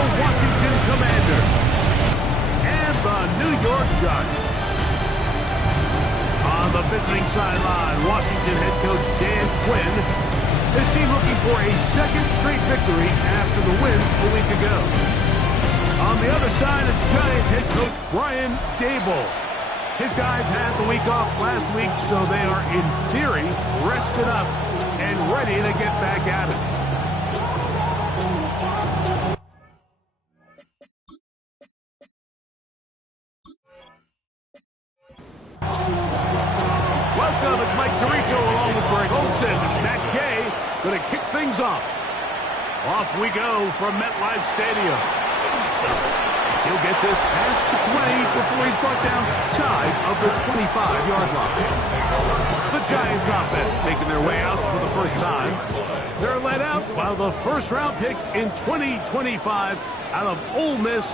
the Washington Commanders and the New York Giants. On the visiting sideline, Washington head coach Dan Quinn. His team looking for a second straight victory after the win a week ago. On the other side, the Giants head coach Brian Daboll. His guys had the week off last week, so they are, in theory, rested up and ready to get back at it. Welcome, it's Mike Tirico along with Greg Olsen and Matt Gay going to kick things off. Off we go from MetLife Stadium. He'll get this past the 20 before he's brought down shy of the 25-yard line. The Giants offense making their way out for the first time. They're led out by the first-round pick in 2025 out of Ole Miss.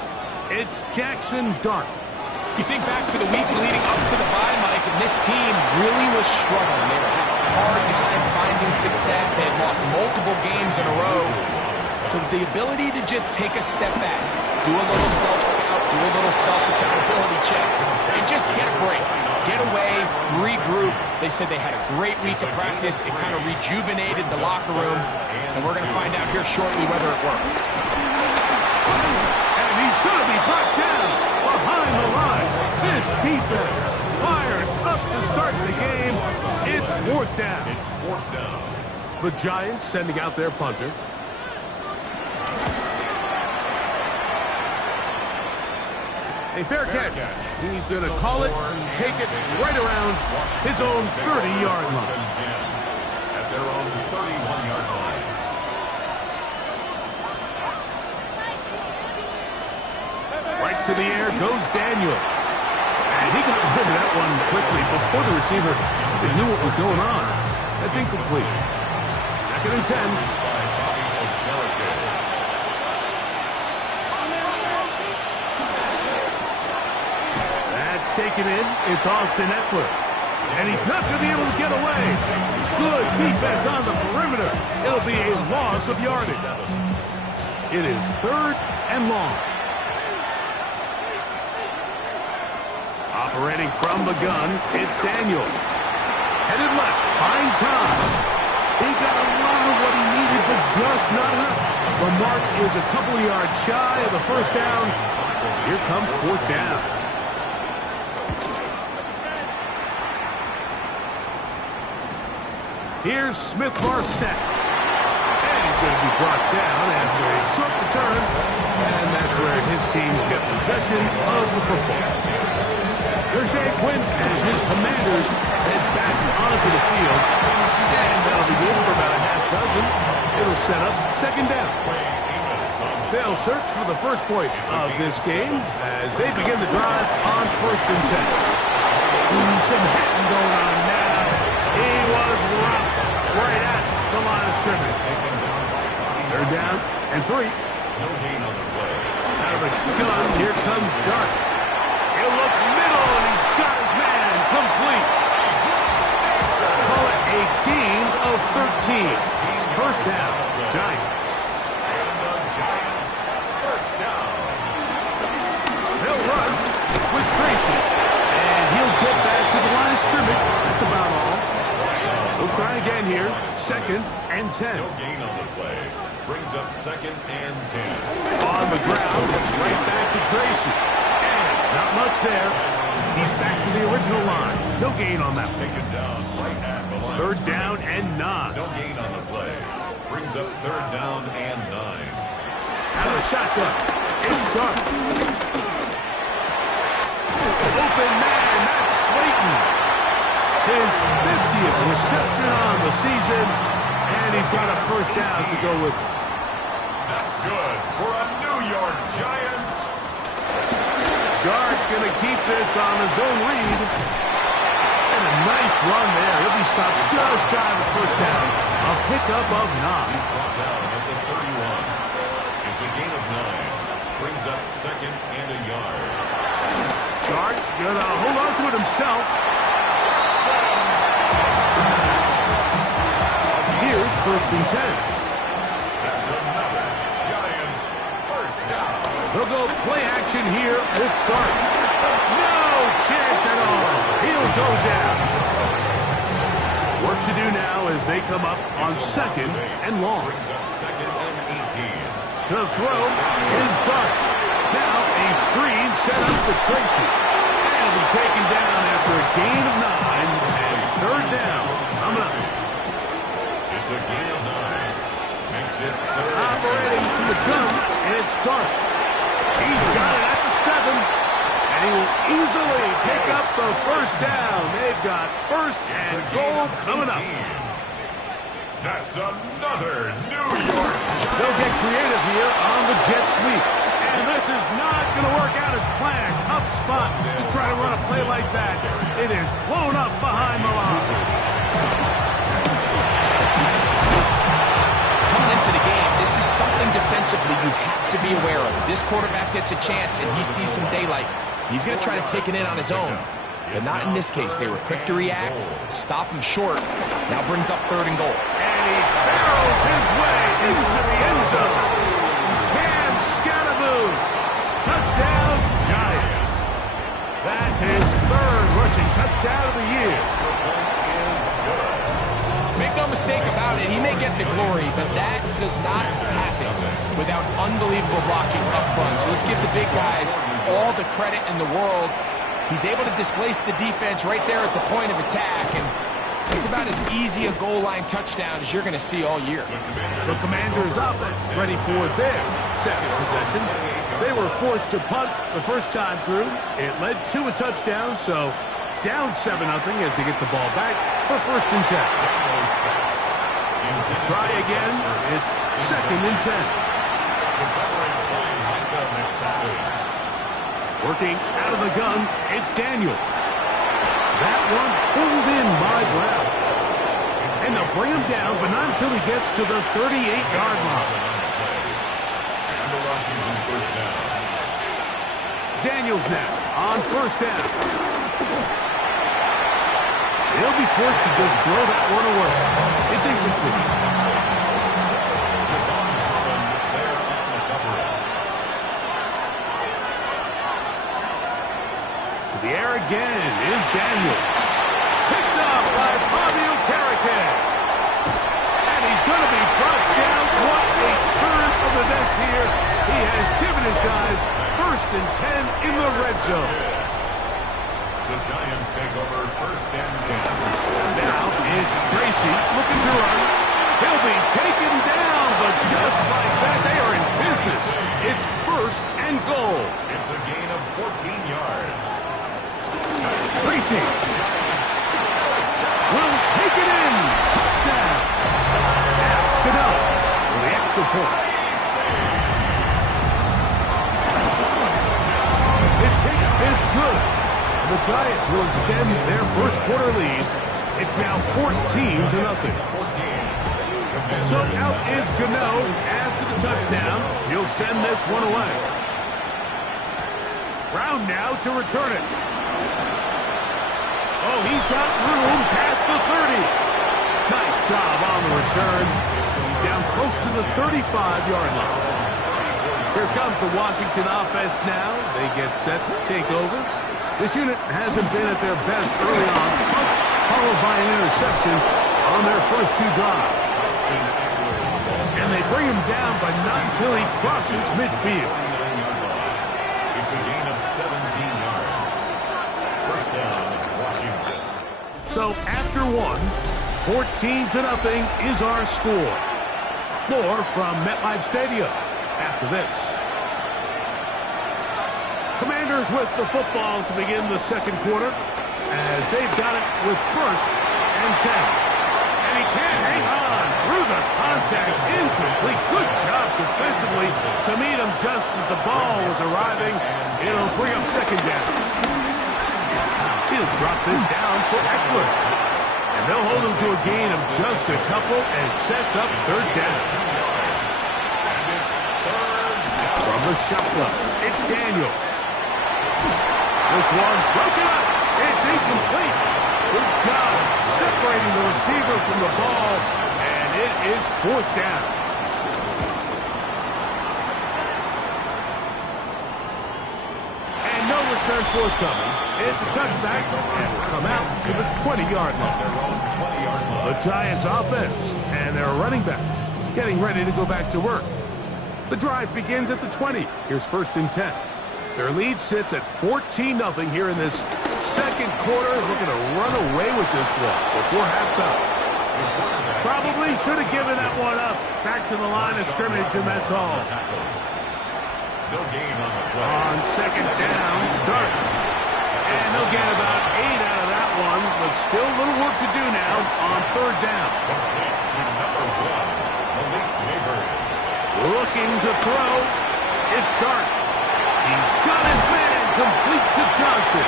It's Jackson Dart. You think back to the weeks leading up to the bye, Mike, and this team really was struggling. They were having a hard time finding success. They had lost multiple games in a row. So the ability to just take a step back, do a little self-scout, do a little self-accountability check, and just get a break. Get away, regroup. They said they had a great week of practice. It kind of rejuvenated the locker room, and we're going to find out here shortly whether it worked. And he's going to be brought down behind the line. This defense fired up to start the game. It's fourth down. The Giants sending out their punter. A fair catch. He's going to call it, take it right around his own 30-yard line. At their own 31-yard line. Right to the air goes Daniels. And he got rid of that one quickly before the receiver knew what was going on. That's incomplete. Second and 10. Taken in, it's Austin Eckler. And he's not going to be able to get away. Good defense on the perimeter. It'll be a loss of yardage. It is third and long. Operating from the gun, it's Daniels. Headed left, fine time. He got a lot of what he needed, but just not enough. The mark is a couple yards shy of the first down. Here comes fourth down. Here's Smith-Marset. And he's going to be brought down after a short return. And that's where his team will get possession of the football. There's Dan Quinn as his Commanders head back onto the field. And that'll be good for about a half dozen. It'll set up second down. They'll search for the first point of this game as they begin the drive on first and 10. Some hitting going on now. He was rocked right at the line of scrimmage. Third down and 3. No gain on the play. Out of the gun, here comes Dart. He'll look middle, and he's got his man complete. Call it a gain of 13. First down, Giants. And the Giants first down. They'll run with Tracy. And he'll get back to the line of scrimmage. That's about all. We'll try again here. Second and 10. No gain on the play. Brings up second and 10. On the ground, it's right back to Tracy. And not much there. He's back to the original line. No gain on that. Taken down right at the line. Third down and 9. No gain on the play. Brings up third down and 9. Out of the shotgun. It's Dart. Open man, that's Slayton. His 50th reception on the season, and he's got a first down to go with it. That's good for a New York Giant. Dart going to keep this on his own read. And a nice run there. He'll be stopped just shy of the first down. A pickup of 9. He's brought down at the 31. It's a gain of 9. Brings up second and a yard. Dart going to hold on to it himself. Here's first and 10. That's another Giants first down. go play action here with Dart. No chance at all. He'll go down. Work to do now as they come up on second and long. Second and 18. To throw is Dart. Now a screen set up for Tracy. And he'll be taken down after a gain of 9 and third down. Coming up. It's a gain of 9. Makes it third. Operating from the gun, it's Dart. He's got it at the 7. And he will easily pick up the first down. They've got first and goal coming up. That's another New York Giants. They'll get creative here on the jet sweep. And this is not going to work out as planned. Tough spot to try to run a play like that. It is blown up behind the line. Coming into the game, this is something defensively you have to be aware of. This quarterback gets a chance and he sees some daylight. He's going to try to take it in on his own. But not in this case. They were quick to react, stop him short. Now brings up third and goal. And he barrels his way into the end zone. Cam Scatterboot. Touchdown, Giants. That's his third rushing touchdown of the year. Make no mistake about it, he may get the glory, but that does not happen without unbelievable blocking up front. So let's give the big guys all the credit in the world. He's able to displace the defense right there at the point of attack, and it's about as easy a goal line touchdown as you're going to see all year. The Commanders' offense ready for their second possession. They were forced to punt the first time through. It led to a touchdown, so down 7-0 as they get the ball back for first and 10. Try again. It's second and 10. Working out of the gun, it's Daniel. That one pulled in by Brown. And they'll bring him down, but not until he gets to the 38-yard line. And the Washington first down. Daniels now on first down. He'll be forced to just throw that one away. It's incomplete. To the air again is Daniel. Picked up by Fabio Carrican. And he's going to be brought down. What a turn of events here. He has given his guys first and 10 in the red zone. The Giants take over first and 10. Now it's Tracy looking to run. He'll be taken down, but just like that, they are in business. It's first and goal. It's a gain of 14 yards. Tracy will take it in. Touchdown. Now, Cano for the extra point. His kick is good. The Giants will extend their first quarter lead. It's now 14-0. So out is Gano after the touchdown. He'll send this one away. Brown now to return it. Oh, he's got room past the 30. Nice job on the return. He's down close to the 35-yard line. Here comes the Washington offense now. They get set to take over. This unit hasn't been at their best early on, followed by an interception on their first two drives. And they bring him down, but not until he crosses midfield. It's a gain of 17 yards. First down, Washington. So after one, 14-0 is our score. More from MetLife Stadium after this. Commanders with the football to begin the second quarter as they've got it with first and 10. And he can't hang on through the contact. Incomplete. Good job defensively to meet him just as the ball was arriving. It'll bring up second down. He'll drop this down for Eckler. And they'll hold him to a gain of just a couple and sets up third down. From the shotgun, it's Daniel. This one broken up. It's incomplete. Good job separating the receiver from the ball, and it is fourth down. return forthcoming. It's a touchback, and will come out to the 20-yard line. The Giants offense and their running back getting ready to go back to work. The drive begins at the 20. Here's 1st and 10. Their lead sits at 14-0 here in this second quarter, looking to run away with this one before halftime. Probably should have given that one up. Back to the line of scrimmage, and that's all. No gain on the play. On 2nd down, Dart. And they'll get about 8 out of that one, but still a little work to do now on 3rd down. Complete to number 1, Malik Neighbors. Looking to throw. It's Dart. He's got his man complete to Johnson.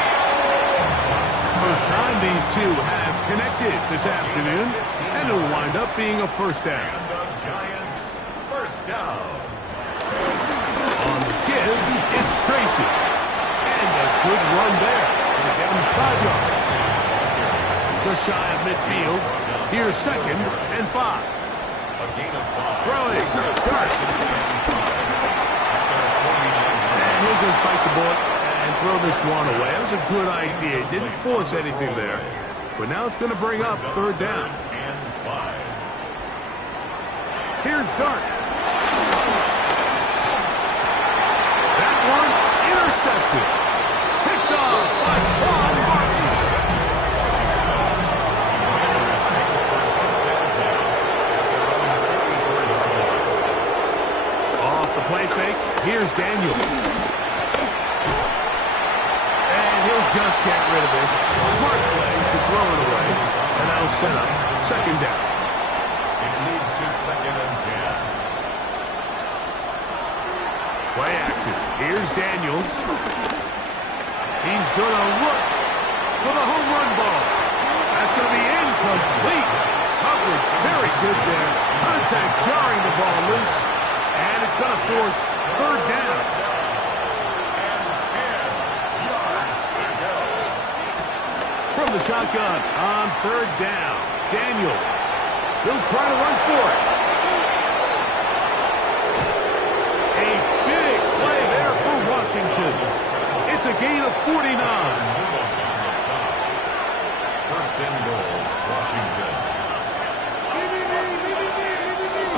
First time these two have connected this afternoon, and it'll wind up being a 1st down. And the Giants, 1st down. On the give, it's Tracy. And a good run there to get him 5 yards. Just shy of midfield. Here's 2nd and 5. A gain of 5. Throwing. Dart. And he'll just bite the bullet and throw this one away. That was a good idea. Didn't force anything there. But now it's going to bring up 3rd down. And 5. Here's Dart. That one intercepted. Picked off by Juan Martins. Off the play fake, here's Daniel. And he'll just get rid of this. Smart play to throw it away. And that'll set up 2nd down. It leads to 2nd and 10. Play action. Here's Daniels. He's going to look for the home run ball. That's going to be incomplete. Covered very good there. Contact jarring the ball loose. And it's going to force 3rd down. And 10 yards to go. From the shotgun on 3rd down. Daniels. He'll try to run for it. A big play there for Washington. It's a gain of 49. 1st and goal, Washington.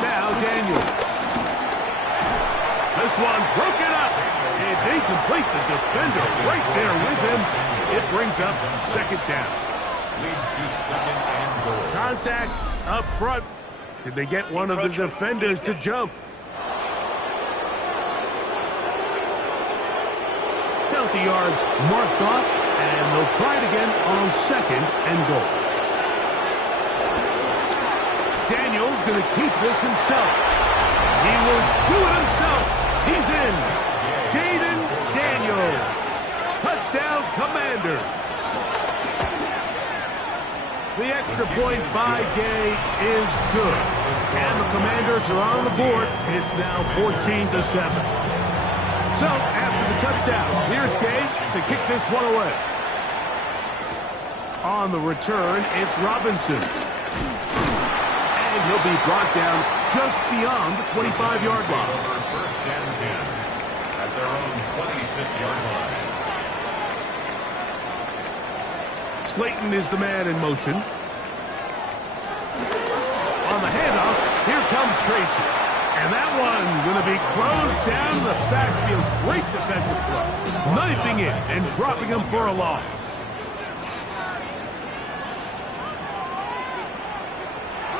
Now Daniels. This one broken up. It's incomplete. The defender right there with him. It brings up 2nd down. Leads to 2nd and goal. Contact up front. Did they get one of the defenders to jump? Penalty yards marched off, and they'll try it again on 2nd and goal. Daniels going to keep this himself. He will do it himself. He's in. Jaden Daniels. Touchdown, Commanders. The extra point by Gay is good. And the Commanders are on the board. It's now 14-7. So, after the touchdown, here's Gay to kick this one away. On the return, it's Robinson. And he'll be brought down just beyond the 25-yard line. 1st and 10 at their own 26-yard line. Slayton is the man in motion. On the handoff, here comes Tracy. And that one going to be closed down the backfield. Great defensive play. Knifing it and dropping him for a loss.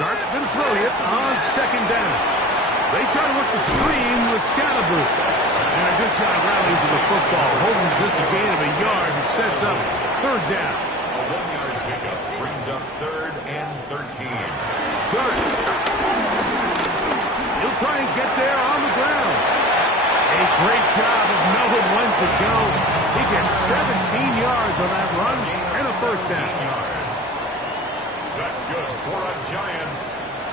Dart going to throw it on 2nd down. They try to work the screen with Scalaboo. And a good job rallying to the football. Holding just a gain of a yard and sets up 3rd down. A 1-yard pickup brings up 3rd and 13. Dart. He'll try and get there on the ground. A great job of knowing when to go. He gets 17 yards on that run and a 1st down. Yards. That's good for a Giants.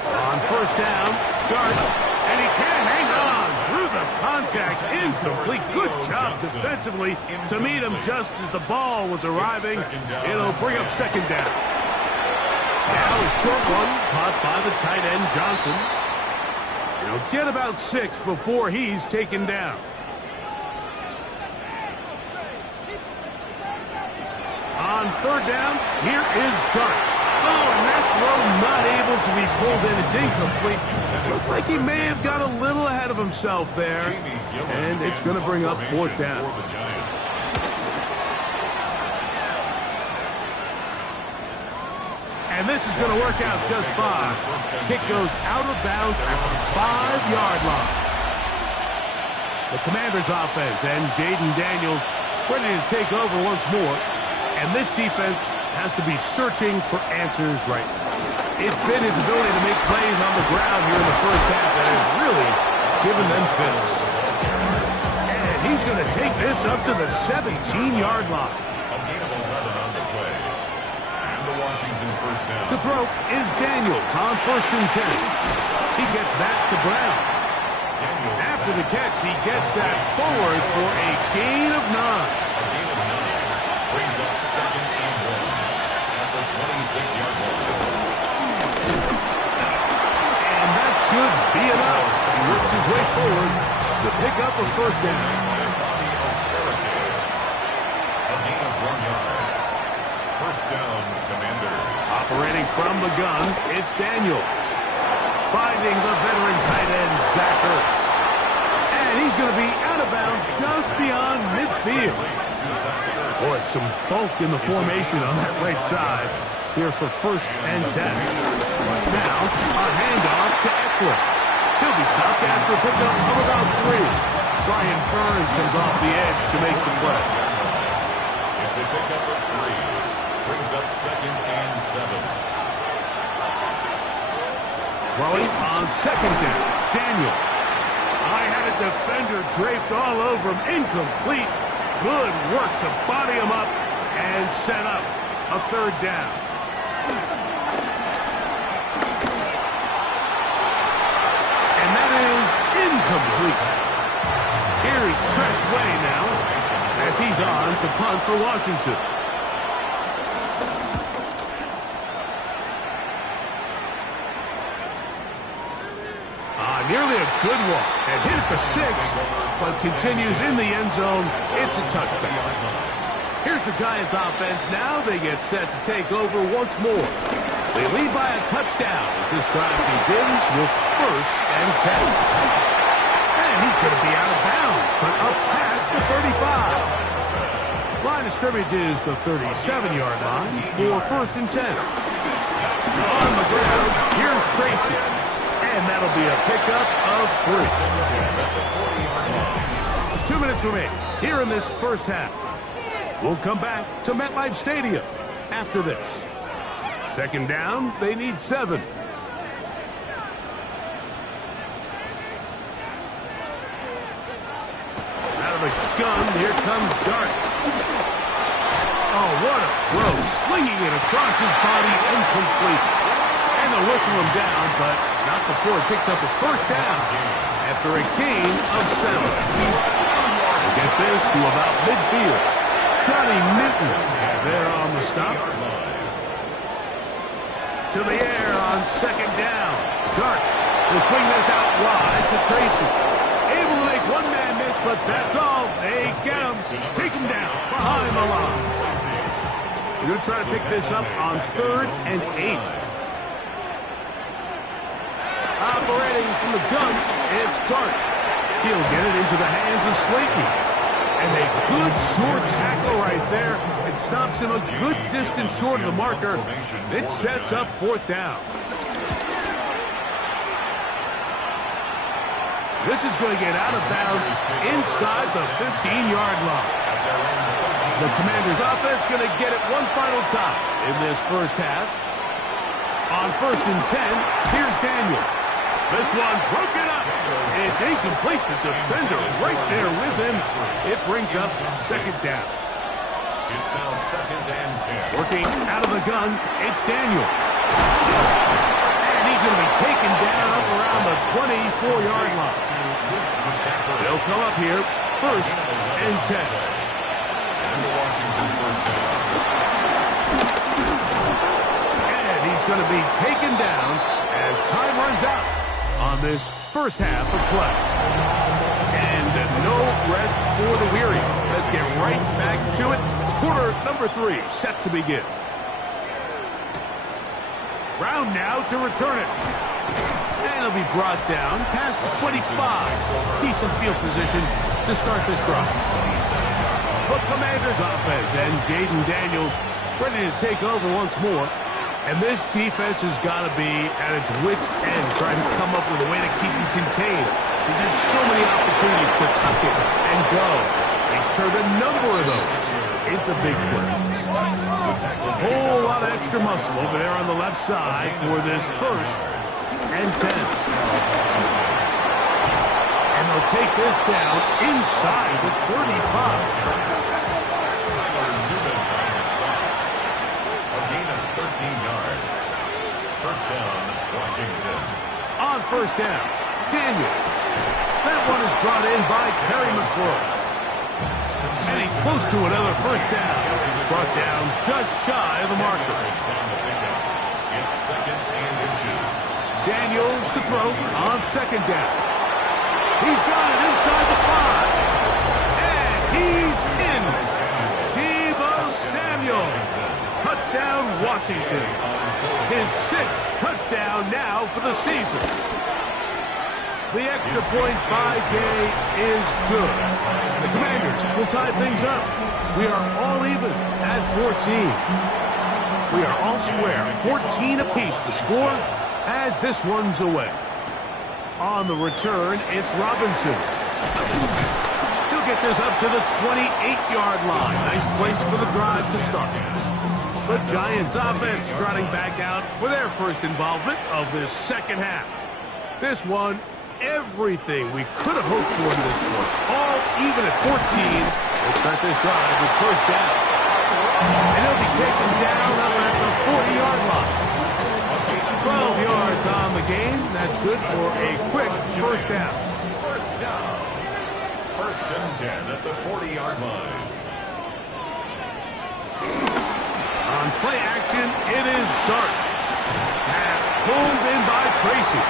On 1st down, Dart, and he can't hang on through the contact. Incomplete. Good job defensively to meet him just as the ball was arriving. It'll bring up 2nd down. Now a short one caught by the tight end Johnson. He'll get about 6 before he's taken down. on third down. Here is Dart. Oh, and that throw not able to be pulled in. It's incomplete. Looked like he may have got a little ahead of himself there. And it's going to bring up fourth down. And this is going to work out just fine. Kick goes out of bounds at the 5-yard line. The Commanders' offense and Jaden Daniels ready to take over once more. And this defense has to be searching for answers right now. It's been his ability to make plays on the ground here in the first half that has really given them fits. And he's going to take this up to the 17-yard line. To throw is Daniels on 1st and 10. He gets that to Brown. After the catch, he gets that forward for a gain of 9. Brings up 2nd and 1 at the 26-yard line. And that should be enough. He works his way forward to pick up a first down. A gain of 1 yard. First down, Commanders. Operating from the gun, it's Daniels. Finding the veteran tight end, Zach Ertz. And he's going to be out of bounds just beyond midfield. Boy, some bulk in the formation on that right side here for 1st and 10. Now, a handoff to Eckler. He'll be stopped after a pickup of about 3. Brian Burns comes off the edge to make the play. It's a pickup of 3. Brings up 2nd and 7. Throwing on 2nd down, Daniel. I had a defender draped all over him. Incomplete. Good work to body him up and set up a 3rd down. And that is incomplete. Here's Tress Way now as he's on to punt for Washington. Nearly a good walk and hit at the 6, but continues in the end zone. It's a touchback. Here's the Giants offense now. They get set to take over once more. They lead by a touchdown as this drive begins with 1st and 10. And he's going to be out of bounds, but up past the 35. Line of scrimmage is the 37-yard line for 1st and 10. On the ground, here's Tracy. And that'll be a pickup of 3. 2 minutes remain here in this first half. We'll come back to MetLife Stadium after this. 2nd down, they need 7. Out of the gun, here comes Dart. Oh, what a throw. Swinging it across his body, incomplete. And they'll whistle him down, but not before he picks up a 1st down after a gain of 7. We'll get this to about midfield. Johnny Mitten there on the stop. To the air on 2nd down. Dart will swing this out wide to Tracy. Able to make one man miss, but that's all. They get him. Take him down behind the line. We're going to try to pick this up on 3rd and 8. Operating from the gun, it's Dart. He'll get it into the hands of Slayton. And a good short tackle right there. It stops him a good distance short of the marker. It sets up 4th down. This is going to get out of bounds inside the 15-yard line. The Commanders' offense going to get it one final time in this first half. On 1st and 10, here's Daniels. This one broken up. It's incomplete. The defender right there with him. It brings up 2nd down. It's now 2nd and 10. Working out of the gun, it's Daniels. And he's going to be taken down up around the 24-yard line. They'll come up here 1st and 10. And the Washington first down. And he's going to be taken down as time runs out on this first half of play. And No rest for the weary. Let's get right back to it. Quarter number 3 set to begin. Round now to return it. And it'll be brought down past the 25. Decent field position to start this drive. The Commanders offense and Jaden Daniels ready to take over once more. And this defense has got to be at its wits' end, trying to come up with a way to keep him contained. He's had so many opportunities to tuck it and go. He's turned a number of those into big plays. A whole lot of extra muscle over there on the left side for this 1st and 10. And they'll take this down inside the 35. 13 yards. First down, Washington. On first down, Daniel. That one is brought in by Terry McLaurin. And he's close to another first down. He's brought down just shy of the marker. It's 2nd and inches. Daniels to throw on 2nd down. He's got it inside the 5. And he's in. Deebo Samuel. Touchdown, Washington. His 6th touchdown now for the season. The extra point by Gay is good. The Commanders will tie things up. We are all even at 14. We are all square. 14 apiece the score as this one's away. On the return, it's Robinson. He'll get this up to the 28-yard line. Nice place for the drive to start. The Giants offense trotting back out for their first involvement of this 2nd half. This one, everything we could have hoped for to this point. All even at 14. We'll start this drive with first down. And he'll be taken down up at the 40-yard line. 12 yards on the game. That's good for a quick first down. First down. 1st and 10 at the 40-yard line. On play action, it is Dart. Pass pulled in by Tracy.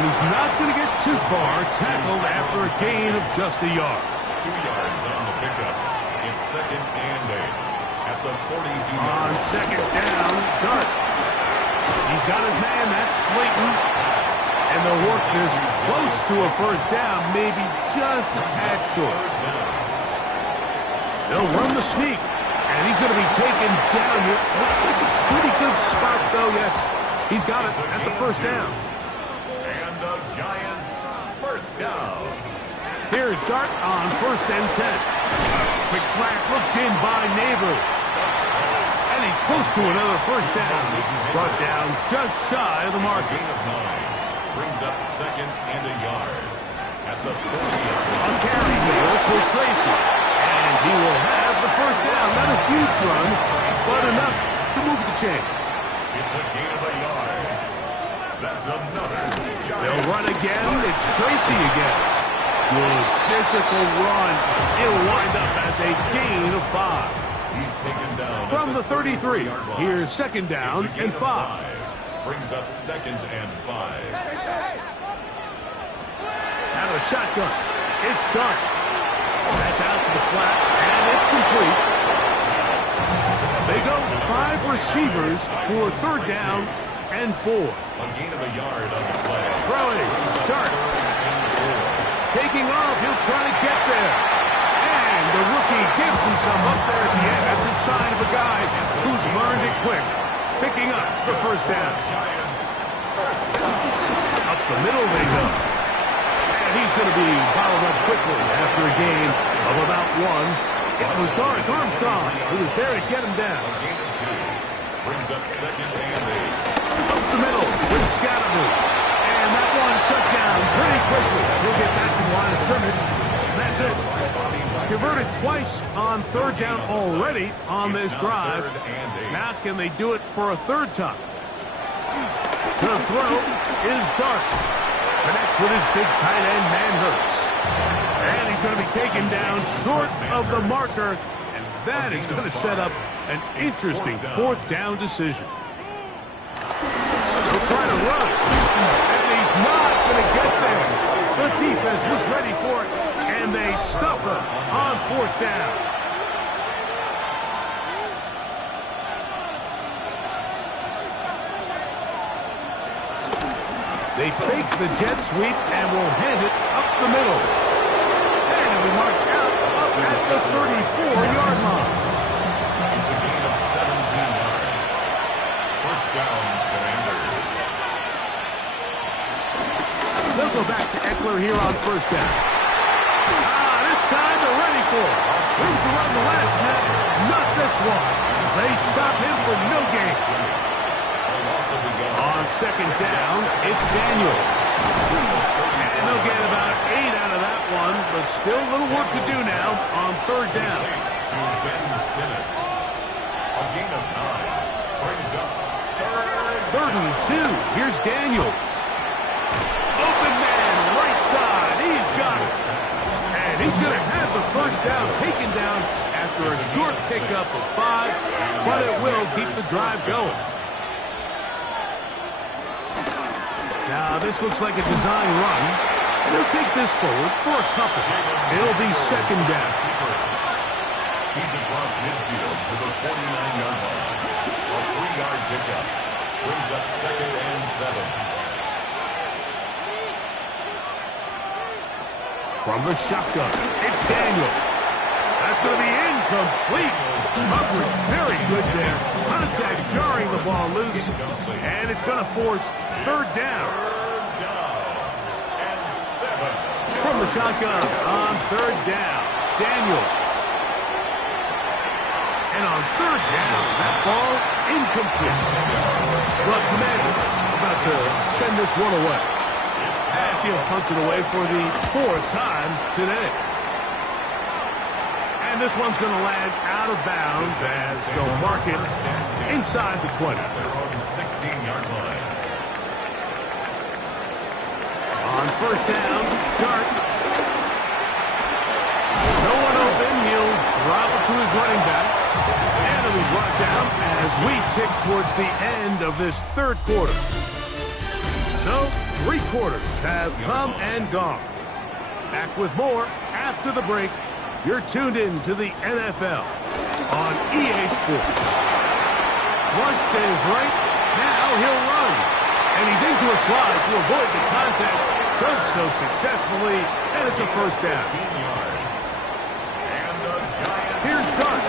He's not going to get too far, tackled after a gain of just a yard. 2 yards on the pickup. It's 2nd and 8 at the 42. On 2nd down, Dart. He's got his man, that's Slayton. And they'll work this close to a first down, maybe just a tad short. They'll run the sneak. And he's going to be taken down here. Looks like a pretty good spot, though. Yes, he's got it. That's a first down. And the Giants, first down. Here's Dart on 1st and 10. Quick slack looked in by Neighbor. And he's close to another first down. This is brought down just shy of the mark. Gain of 9. Brings up 2nd and a yard. At the 40-yard line. On carry here for Tracy. And he will have the first down. Not a huge run, but enough to move the chain. It's a gain of a yard. That's another Giants. They'll run again. It's Tracy again. Good physical run. It'll wind up as a gain of 5. He's taken down From the 33, here's 2nd down and 5. Brings up 2nd and 5. Out of shotgun. It's Dart. That's out to the flat, and it's complete. They go 5 receivers for 3rd down and 4. A gain of a yard on the play. Throwing. Dart. Taking off. He'll try to get there. And the rookie gives him some up there at the end. That's a sign of a guy who's learned it quick. Picking up the first down. Up the middle they go. And he's going to be followed up quickly after a gain of about 1. It was Dorrance Armstrong who was there to get him down. A gain of 2. Brings up 2nd and 8. Up the middle with Scatterby. And that one shut down pretty quickly. He'll get back to the line of scrimmage. And that's it. Converted twice on 3rd down already on this drive. Now can they do it for a 3rd time? The throw is Dart. Connects with his big tight end, Manhurst. And he's going to be taken down short of the marker. And that is going to set up an interesting 4th down decision. He'll try to run. And he's not going to get there. The defense was ready for it. And and they stuff him on 4th down. They fake the jet sweep and will hand it up the middle. And it'll be marked out up at the 34-yard line. It's a gain of 17 yards. First down, Commanders. They'll go back to Eckler here on 1st down. This time they're ready for it. Room to run the last snap. Not this one. They stop him for no gain. On 2nd down, it's Daniel. And they'll get about 8 out of that one, but still a little work to do now on 3rd down. To Ben Simmons. A gain of 9 brings up 3rd and 2. Here's Daniels. Open man, right side. He's got it. And he's going to have the 1st down taken down after a short pickup of 5, but it will keep the drive going. Now, this looks like a design run, and he'll take this forward for a couple. It'll be 2nd down. He's across midfield to the 49-yard line. A 3-yard pickup brings up 2nd and 7. From the shotgun, it's Daniel. That's going to be incomplete. Coverage very good there. Contact jarring the ball loose, and it's going to force 3rd down. From the shotgun on 3rd down, Daniel. And on 3rd down, that ball incomplete. But Commanders about to send this one away, as he'll punch it away for the 4th time today. And this one's going to land out of bounds as they'll mark it inside the 20. They're on the 16-yard line. On 1st down, Dart. No one open. He'll drop it to his running back. And it'll be brought down as we tick towards the end of this 3rd quarter. So, 3 quarters have come and gone. Back with more after the break. You're tuned in to the NFL on EA Sports. Flushed to his right. Now he'll run. And he's into a slide to avoid the contact. Does so successfully. And it's a 1st down. 15 yards. And the Giants. Here's Dart.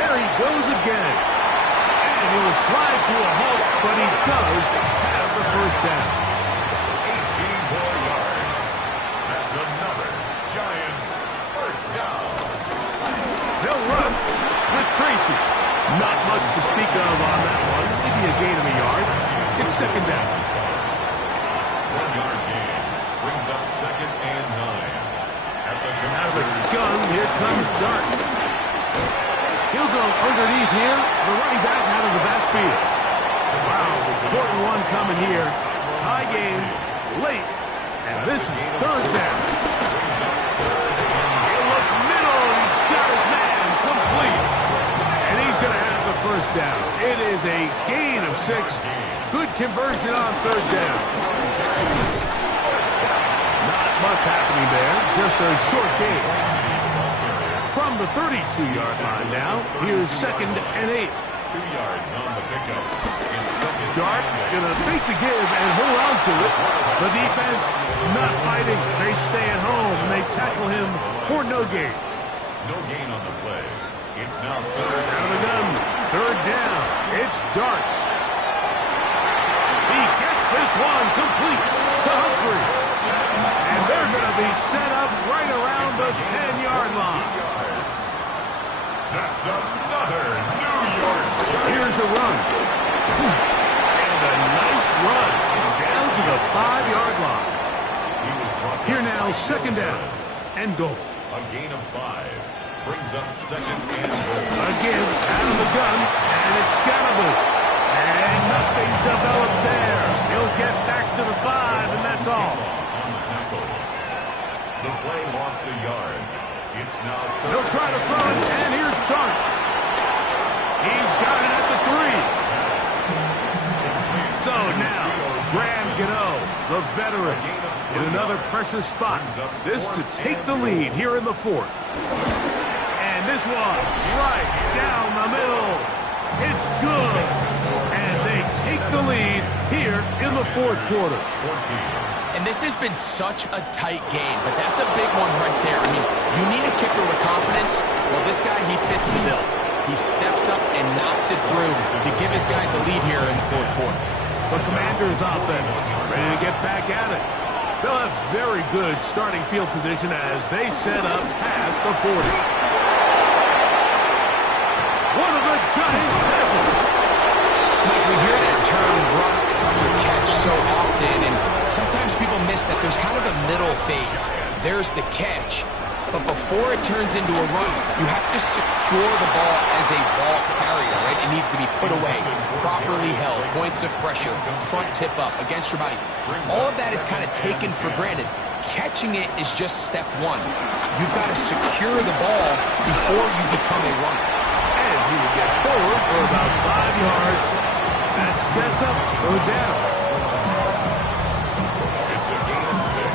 There he goes again. And he will slide to a halt, but he does have the 1st down. 18 more yards. That's another Giants 1st down. They'll run with Tracy. Not much to speak of on that one. Maybe a gain of a yard. It's 2nd down. 1-yard gain brings up 2nd and 9. Out of the gun, here comes Dart. He'll go underneath here. The running back out of the backfield. Wow, important one coming here. Tie game late. And this is 3rd down. He'll look middle. He's got his man complete. And he's going to have the 1st down. It is a gain of 6. Good conversion on 3rd down. Not much happening there. Just a short gain. From the 32-yard line now, here's 2nd and 8. 2 yards on the pickup. Dart going to fake the give and hold on to it. The defense not fighting. They stay at home and they tackle him for no gain. No gain on the play. It's now 3rd. Out of the gun. 3rd down. It's Dart. He gets this one complete to Humphrey. And they're going to be set up right around the 10-yard line. That's another New York Giants. Here's a run. And a nice run. It's down to the 5-yard line. Here now, 2nd down and goal. A gain of 5 brings up 2nd and goal. Again, out of the gun, and it's Scatterable. And nothing developed there. He'll get back to the 5, and that's all. On the tackle. The play lost a yard. It's now 3rd. He'll try to throw it, and here's Dart. He's got it at the 3. So now, Graham Gano the veteran, in another pressure spot. This to take the lead here in the fourth. And this one, right down the middle. It's good. And they take the lead here in the fourth quarter. And this has been such a tight game, but that's a big one right there. I mean, you need a kicker with confidence. Well, this guy, he fits the bill. He steps up and knocks it through to give his guys a lead here in the fourth quarter. The Commanders offense ready to get back at it. They'll have very good starting field position as they set up past the 40. One of the Giants has it. We hear that term run after catch so often, and sometimes people miss that there's kind of a middle phase. There's the catch, but before it turns into a run, you have to secure the ball as a ball carrier, right? It needs to be put away, properly held, points of pressure, front tip up, against your body. All of that is kind of taken for granted. Catching it is just step one. You've got to secure the ball before you become a runner. And he will get forward for about 5 yards. That sets up third down. It's a gain of 6.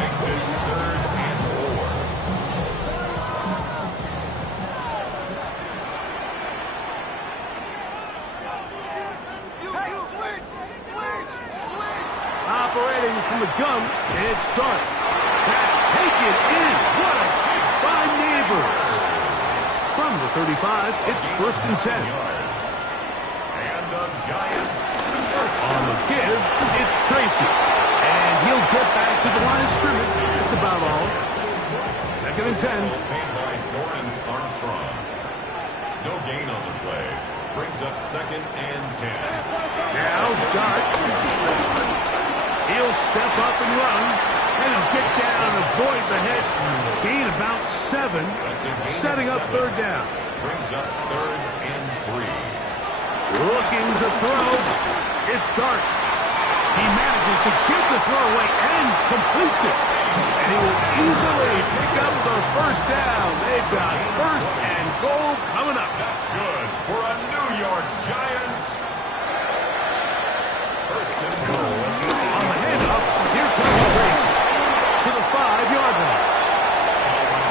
Makes it 3rd and 4. Operating from the gun, it's Dart. That's taken in. What a catch by Neighbors. From the 35, it's 1st and 10. And the Giants. On the give, it's Tracy. And he'll get back to the line of scrimmage. That's about all. 2nd and 10. Obtained by Lawrence Armstrong. No gain on the play. Brings up 2nd and 10. Now, Dart. He'll step up and run. And he'll get down and avoid the hit. Gain about 7. Setting up 3rd down. Brings up 3rd and 3. Looking to throw. It's Dart. He manages to get the throw away and completes it. And he will easily pick up the 1st down. They've got 1st and goal coming up. That's good for a New York Giant. 1st and goal. On the handoff, here comes Tracy to the 5-yard line.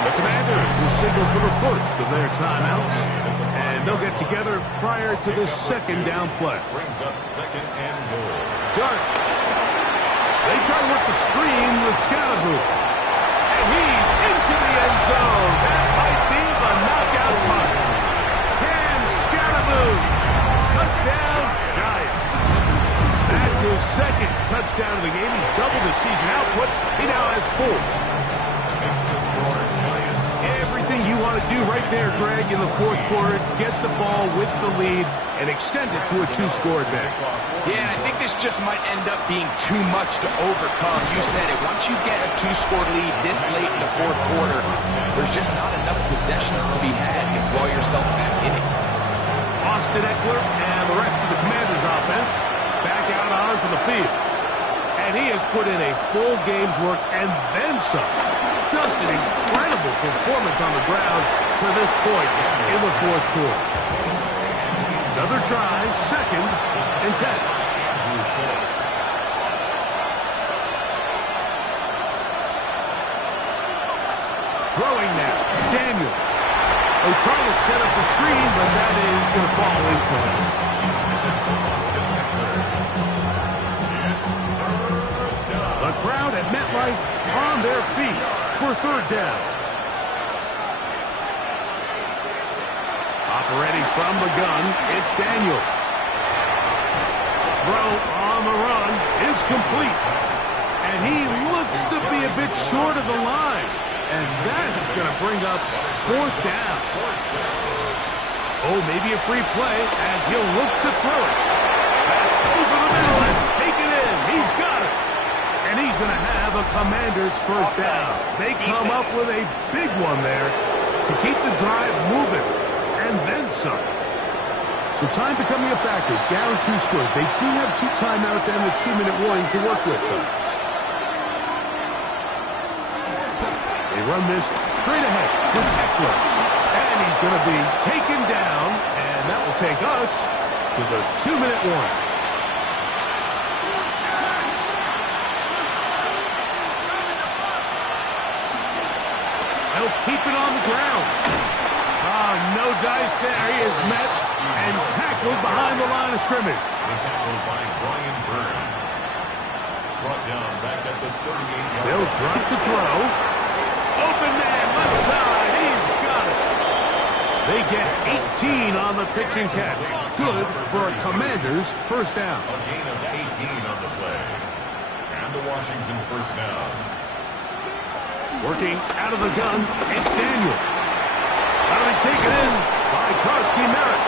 The Commanders will signal for the first of their timeouts, and they'll get together prior to the 2nd down play. Brings up 2nd and goal. Dart. They try to work the screen with Scalaboo. And he's into the end zone. That might be the knockout punch. Cam Scalaboo. Touchdown, Giants. That's his 2nd touchdown of the game. He's doubled his season output. He now has 4. Makes the score Giants. Everything you want to do right there, Greg, in the 4th quarter. Get the ball with the lead and extend it to a 2-score advantage. Yeah, I think this just might end up being too much to overcome. You said it. Once you get a 2-score lead this late in the 4th quarter, there's just not enough possessions to be had to draw yourself back in it. Austin Eckler and the rest of the Commanders offense back out onto the field. And he has put in a full game's work and then some. Just an incredible performance on the ground to this point in the 4th quarter. Another try, 2nd and 10. Throwing now, Daniel. They're trying to set up the screen, but that is going to fall incorrect. The crowd at MetLife on their feet for 3rd down. Operating from the gun, it's Daniels. Throw on the run is complete. And he looks to be a bit short of the line. And that is going to bring up 4th down. Oh, maybe a free play as he'll look to throw it. That's over the middle and taken in. He's got it. And he's going to have a Commander's 1st down. They come up with a big one there to keep the drive moving. And then some. So time becoming a factor. Down 2 scores. They do have 2 timeouts and the 2-minute warning to work with, though. They run this straight ahead with Eckler. And he's going to be taken down. And that will take us to the 2-minute warning. keep it on the ground. Oh, no dice there. He is met and tackled behind the line of scrimmage. The tackle by Brian Burns. Brought down back at the 38-yard. They'll drop to throw. Open man, left side. He's got it. They get 18 on the pitch and catch. Good for a Commanders first down. A gain of 18 on the play. And the Washington first down. Working out of the gun, it's Daniels. That'll be taken in by Karski Merritt.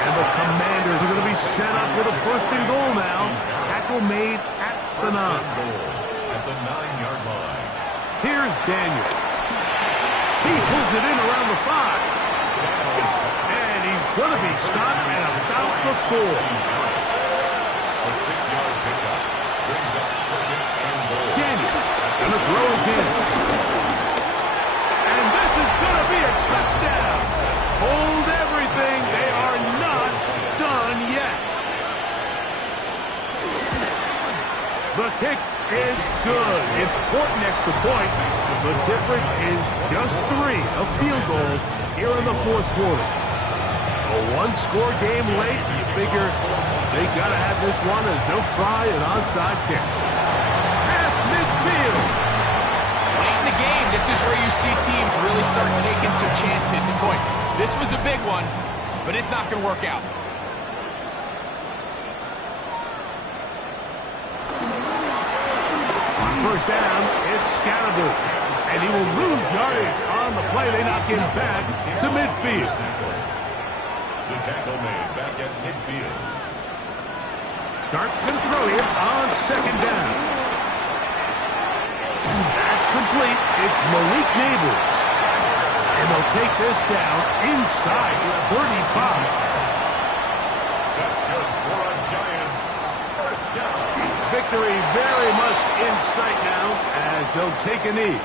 And the Commanders are going to be set up with a first and goal now. Tackle made at the 9. At the 9-yard line. Here's Daniels. He pulls it in around the 5. And he's going to be stopped at about the 4. A 6-yard pickup. Brings up second and goal. Daniels going to throw again. And this is going to be a touchdown. Hold everything. They are not done yet. The kick is good. Important extra point. The difference is just 3 of field goals here in the fourth quarter. A one-score game late. You figure they got to have this one as they'll try an onside kick. Half midfield. Late in the game, this is where you see teams really start taking some chances. And boy, this was a big one, but it's not going to work out. On first down, it's Scatterboot. And he will lose yardage on the play. They knock him back to midfield. The tackle made back at midfield. Dart can throw here on second down. That's complete. It's Malik Neighbors. And they'll take this down inside 35. That's good for a Giants first down. Victory very much in sight now as they'll take a knee.